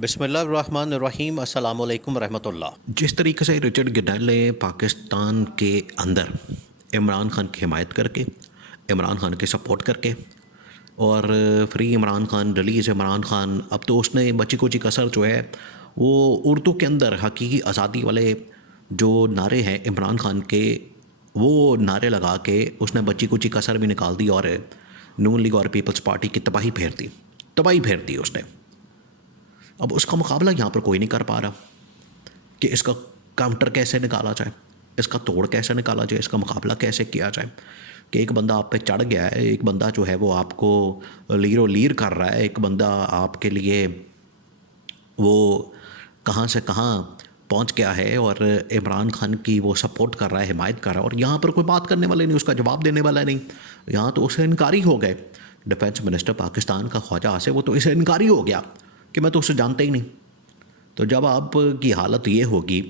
बिस्मिल्लाहिर्रहमानिर्रहीम अस्सलामु अलैकुम रहमतुल्लाह। जिस तरीके से रिचर्ड गिनेल ने पाकिस्तान के अंदर इमरान खान की हिमायत करके, इमरान खान के सपोर्ट करके और फ्री इमरान खान, रिलीज़ इमरान खान, अब तो उसने बची कुची कसर जो है वो उर्दू के अंदर हकीकी आज़ादी वाले जो नारे हैं इमरान खान के, वो नारे लगा के उसने बची कुची कसर भी निकाल दी और नून लीग और पीपल्स पार्टी की तबाही फेर दी उसने। अब उसका मुकाबला यहाँ पर कोई नहीं कर पा रहा कि इसका काउंटर कैसे निकाला जाए, इसका तोड़ कैसे निकाला जाए, इसका मुकाबला कैसे किया जाए। कि एक बंदा आप पे चढ़ गया है, एक बंदा जो है वो आपको लीरो लीर कर रहा है, एक बंदा आपके लिए वो कहाँ से कहाँ पहुँच गया है और इमरान खान की वो सपोर्ट कर रहा है, हिमायत कर रहा है, और यहाँ पर कोई बात करने वाले नहीं, उसका जवाब देने वाला नहीं। यहाँ तो उसे इनकारी हो गए। डिफेंस मिनिस्टर पाकिस्तान का ख्वाजा आसिफ, वो तो इसे इनकारी हो गया कि मैं तो उसे जानता ही नहीं। तो जब आपकी हालत ये होगी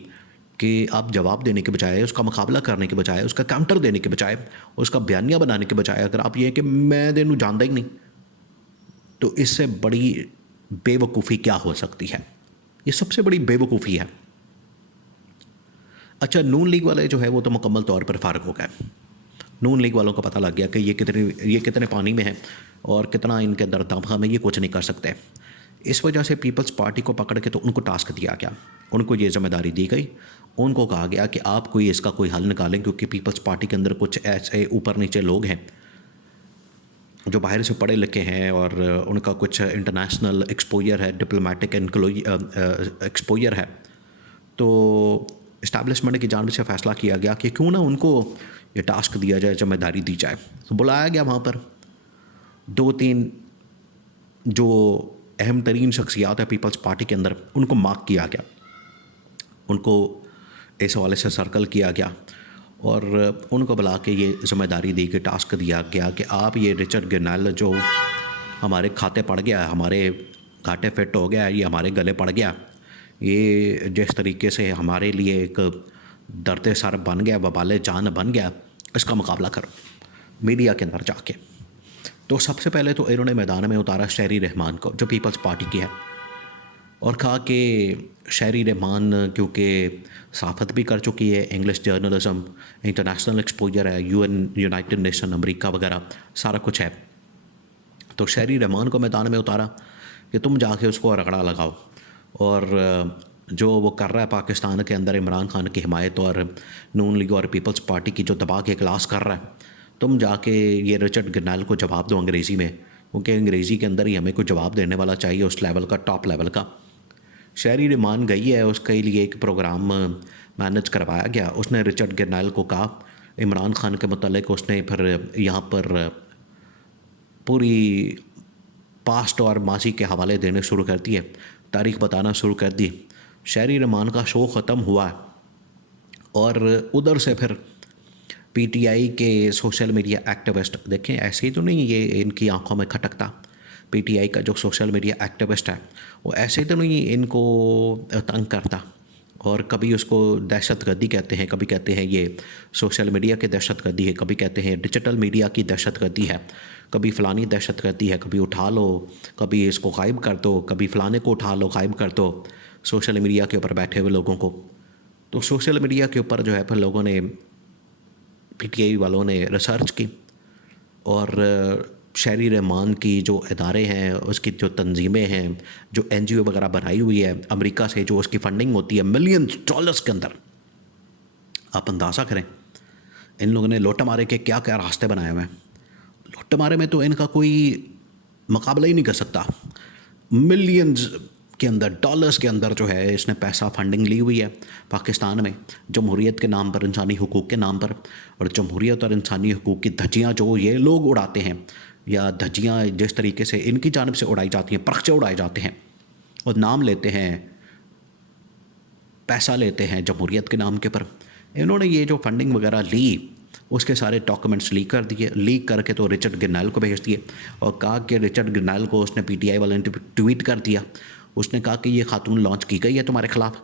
कि आप जवाब देने के बजाय, उसका मुकाबला करने के बजाय, उसका काउंटर देने के बजाय, उसका बयानिया बनाने के बजाय अगर आप ये कि मैं तेनू जानता ही नहीं, तो इससे बड़ी बेवकूफ़ी क्या हो सकती है? ये सबसे बड़ी बेवकूफ़ी है। अच्छा, नून लीग वाले जो है वो तो मुकम्मल तौर पर फ़ारग हो गए। नून लीग वालों को पता लग गया कि ये कितने पानी में है और कितना इनके अंदर दम है, ये कुछ नहीं कर सकते। इस वजह से पीपल्स पार्टी को पकड़ के तो उनको टास्क दिया गया, उनको ये जिम्मेदारी दी गई, उनको कहा गया कि आप इसका कोई हल निकालें, क्योंकि पीपल्स पार्टी के अंदर कुछ ऐसे ऊपर नीचे लोग हैं जो बाहर से पढ़े लिखे हैं और उनका कुछ इंटरनेशनल एक्सपोजर है, डिप्लोमेटिक एक्सपोजर है। तो इस्टेब्लिशमेंट की जानिब से फ़ैसला किया गया कि क्यों ना उनको ये टास्क दिया जाए, जिम्मेदारी दी जाए। तो बुलाया गया वहाँ पर 2-3 जो अहम तरीन शख्सियात है पीपल्स पार्टी के अंदर, उनको मार्क किया गया, उनको इस हवाले से सर्कल किया गया और उनको बुला के ये जिम्मेदारी दी गई, टास्क दिया गया कि आप ये रिचर्ड गिनेल जो हमारे खाते पड़ गया, हमारे घाटे फिट हो गया, ये हमारे गले पड़ गया, ये जिस तरीके से हमारे लिए एक दर्द सर बन गया, वबाले जान बन गया, इसका मुकाबला करो मीडिया के अंदर जाके। तो सबसे पहले तो इन्होंने मैदान में उतारा शहरी रहमान को, जो पीपल्स पार्टी की है, और कहा कि शहरी रहमान क्योंकि सहाफ़त भी कर चुकी है, इंग्लिश जर्नलिज़म, इंटरनेशनल एक्सपोजर है, यूनाइटेड नेशन, अमेरिका वगैरह सारा कुछ है, तो शहरी रहमान को मैदान में उतारा कि तुम जाके उसको रगड़ा लगाओ। और जो वो कर रहा है पाकिस्तान के अंदर इमरान खान की हिमायत और नून लीग और पीपल्स पार्टी की जो दबा के क्लास कर रहा है, तुम जाके ये रिचर्ड गिनेल को जवाब दो अंग्रेज़ी में, क्योंकि अंग्रेज़ी के अंदर ही हमें कोई जवाब देने वाला चाहिए उस लेवल का, टॉप लेवल का। शहरी रहमान गई है, उसके लिए एक प्रोग्राम मैनेज करवाया गया। उसने रिचर्ड गिनेल को कहा इमरान खान के मुतालिक, उसने फिर यहाँ पर पूरी पास्ट और माजी के हवाले देने शुरू कर दिए, तारीख़ बताना शुरू कर दी। शहरी रहमान का शो ख़त्म हुआ और उधर से फिर पीटीआई के सोशल मीडिया एक्टिविस्ट, देखें ऐसे ही तो नहीं ये इनकी आंखों में खटकता, पीटीआई का जो सोशल मीडिया एक्टिविस्ट है वो ऐसे तो नहीं इनको तंग करता, और कभी उसको दहशतगर्दी कहते हैं, कभी कहते हैं ये सोशल मीडिया की दहशतगर्दी है, कभी कहते हैं डिजिटल मीडिया की दहशतगर्दी है, कभी फ़लानी दहशतगर्दी है, कभी उठा लो, कभी इसको गायब कर दो, कभी फ़लाने को उठा लो, गायब कर दो, सोशल मीडिया के ऊपर बैठे हुए लोगों को। तो सोशल मीडिया के ऊपर जो है फिर लोगों ने, पीटीआई वालों ने रिसर्च की और शहरी रहमान की जो इदारे हैं, उसकी जो तंजीमें हैं, जो एनजीओ वगैरह बनाई हुई है अमेरिका से, जो उसकी फ़ंडिंग होती है मिलियंस डॉलर्स के अंदर, आप अंदाज़ा करें इन लोगों ने लोटे मारे के क्या क्या रास्ते बनाए हुए हैं। लोटे मारे में तो इनका कोई मुकाबला ही नहीं कर सकता। मिलियंस के अंदर, डॉलर्स के अंदर जो है इसने पैसा फंडिंग ली हुई है पाकिस्तान में, जमहूरियत के नाम पर, इंसानी हुकूक के नाम पर। और जमहूरियत और इंसानी हुकूक की धज्जियाँ जो ये लोग उड़ाते हैं, या धज्जियाँ जिस तरीके से इनकी जानिब से उड़ाई जाती हैं, परखचे उड़ाए जाते हैं और नाम लेते हैं, पैसा लेते हैं जमहूरियत के नाम के पर। इन्होंने ये जो फंडिंग वगैरह ली उसके सारे डॉक्यूमेंट्स लीक कर दिए, लीक करके तो रिचर्ड गिनेल को भेज दिए और कहा कि रिचर्ड गिनेल को उसने पीटीआई वाले ने ट्वीट कर दिया। उसने कहा कि ये खातून लॉन्च की गई है तुम्हारे ख़िलाफ़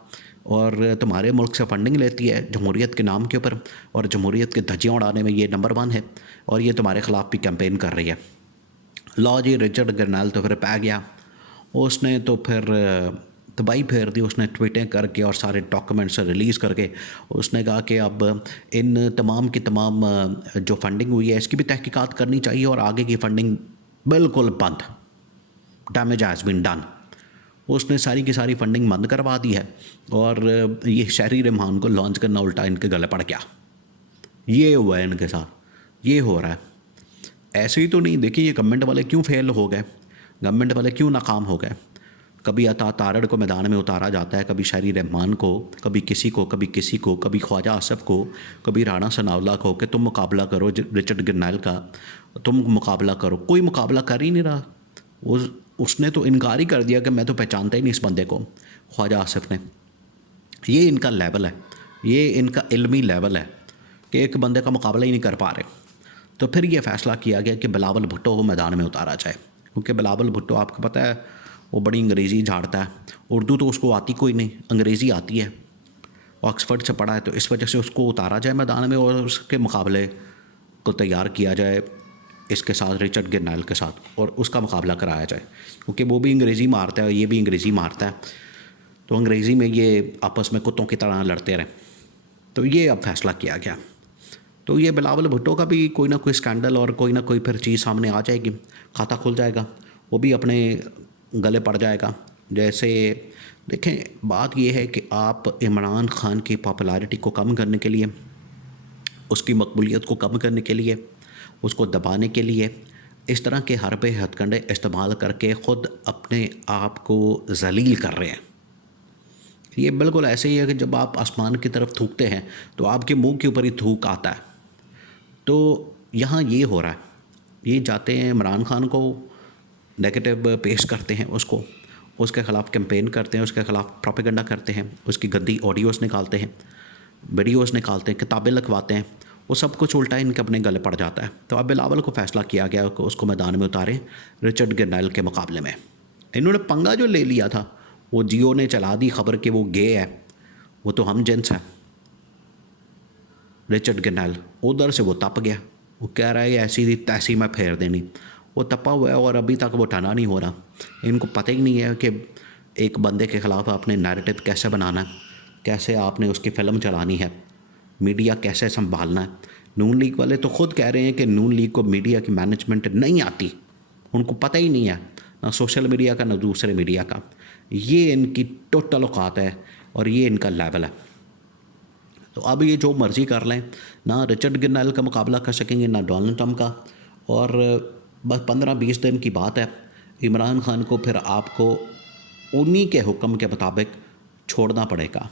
और तुम्हारे मुल्क से फ़ंडिंग लेती है जमहूरियत के नाम के ऊपर, और जमहूरियत के धज्जियाँ उड़ाने में ये नंबर 1 है, और ये तुम्हारे ख़िलाफ़ भी कैंपेन कर रही है। लॉ जी, रिचर्ड गिनेल तो फिर पै गया। उसने तो फिर तबाही फेर दी उसने ट्वीटें करके और सारे डॉक्यूमेंट्स रिलीज़ करके। उसने कहा कि अब इन तमाम की तमाम जो फंडिंग हुई है इसकी भी तहकीकात करनी चाहिए और आगे की फंडिंग बिल्कुल बंद, डैमेज हैज़ बीन डन। उसने सारी की सारी फंडिंग बंद करवा दी है और ये शहरी रहमान को लॉन्च करना उल्टा इनके गले पड़ गया। ये हुआ है इनके साथ, ये हो रहा है। ऐसे ही तो नहीं, देखिए ये गवर्नमेंट वाले क्यों फेल हो गए, गवर्नमेंट वाले क्यों नाकाम हो गए। कभी अता तारड़ को मैदान में उतारा जाता है, कभी शहरी रहमान को, कभी किसी को, कभी किसी को, कभी ख्वाजा आसफ को, कभी राणा सनाउल्लाह को कि तुम मुकाबला करो रिचर्ड गरनैल का, तुम मुकाबला करो। कोई मुकाबला कर ही नहीं रहा। उसने तो इनकार ही कर दिया कि मैं तो पहचानता ही नहीं इस बंदे को, ख्वाजा आसफ ने। ये इनका लेवल है, ये इनका इल्मी लेवल है कि एक बंदे का मुकाबला ही नहीं कर पा रहे। तो फिर ये फ़ैसला किया गया कि बिलावल भुट्टो को मैदान में उतारा जाए, क्योंकि बिलावल भुट्टो आपको पता है वो बड़ी अंग्रेज़ी झाड़ता है। उर्दू तो उसको आती कोई नहीं, अंग्रेज़ी आती है, ऑक्सफर्ड से पढ़ा है, तो इस वजह से उसको उतारा जाए मैदान में और उसके मुकाबले को तैयार किया जाए इसके साथ, रिचर्ड गरनैल के साथ, और उसका मुकाबला कराया जाए, क्योंकि वो भी अंग्रेज़ी मारता है और ये भी अंग्रेज़ी मारता है। तो अंग्रेज़ी में ये आपस में कुत्तों की तरह लड़ते रहे। तो ये अब फैसला किया गया। तो ये बिलावल भुट्टो का भी कोई ना कोई स्कैंडल और कोई ना कोई फिर चीज़ सामने आ जाएगी, खाता खुल जाएगा, वो भी अपने गले पड़ जाएगा। जैसे देखें, बात ये है कि आप इमरान खान की पॉपुलैरिटी को कम करने के लिए, उसकी मकबूलियत को कम करने के लिए, उसको दबाने के लिए इस तरह के हरबे हथकंडे इस्तेमाल करके ख़ुद अपने आप को ज़लील कर रहे हैं। ये बिल्कुल ऐसे ही है कि जब आप आसमान की तरफ थूकते हैं तो आपके मुंह के ऊपर ही थूक आता है। तो यहाँ ये हो रहा है, ये जाते हैं इमरान खान को नेगेटिव पेश करते हैं, उसके ख़िलाफ़ कैंपेन करते हैं, उसके ख़िलाफ़ प्रोपेगेंडा करते हैं, उसकी गंदी ऑडियोज़ निकालते हैं, वीडियोज़ निकालते हैं, किताबें लिखवाते हैं, वो सब कुछ उल्टा इनके अपने गले पड़ जाता है। तो अब बिलावल को फ़ैसला किया गया कि उसको मैदान में उतारें रिचर्ड गरनैल के मुकाबले में। इन्होंने पंगा जो ले लिया था, वो जियो ने चला दी खबर कि वो गे है, वो तो हम जिन्स है। रिचर्ड गरनैल उधर से वो तप गया, वो कह रहा है ऐसी थी तैसी मैं फेर देनी। वो तपा हुआ है और अभी तक वो ठंडा नहीं हो रहा। इनको पता ही नहीं है कि एक बंदे के ख़िलाफ़ आपने नैरेटिव कैसे बनाना है, कैसे आपने उसकी फ़िल्म चलानी है, मीडिया कैसे संभालना है। नून लीग वाले तो ख़ुद कह रहे हैं कि नून लीग को मीडिया की मैनेजमेंट नहीं आती, उनको पता ही नहीं है, ना सोशल मीडिया का ना दूसरे मीडिया का। ये इनकी टोटल औकात है और ये इनका लेवल है। तो अब ये जो मर्ज़ी कर लें, ना रिचर्ड गरनैल का मुकाबला कर सकेंगे ना डोनाल्ड ट्रंप का। और बस 15-20 दिन की बात है, इमरान खान को फिर आपको उन्हीं के हुक्म के मुताबिक छोड़ना पड़ेगा।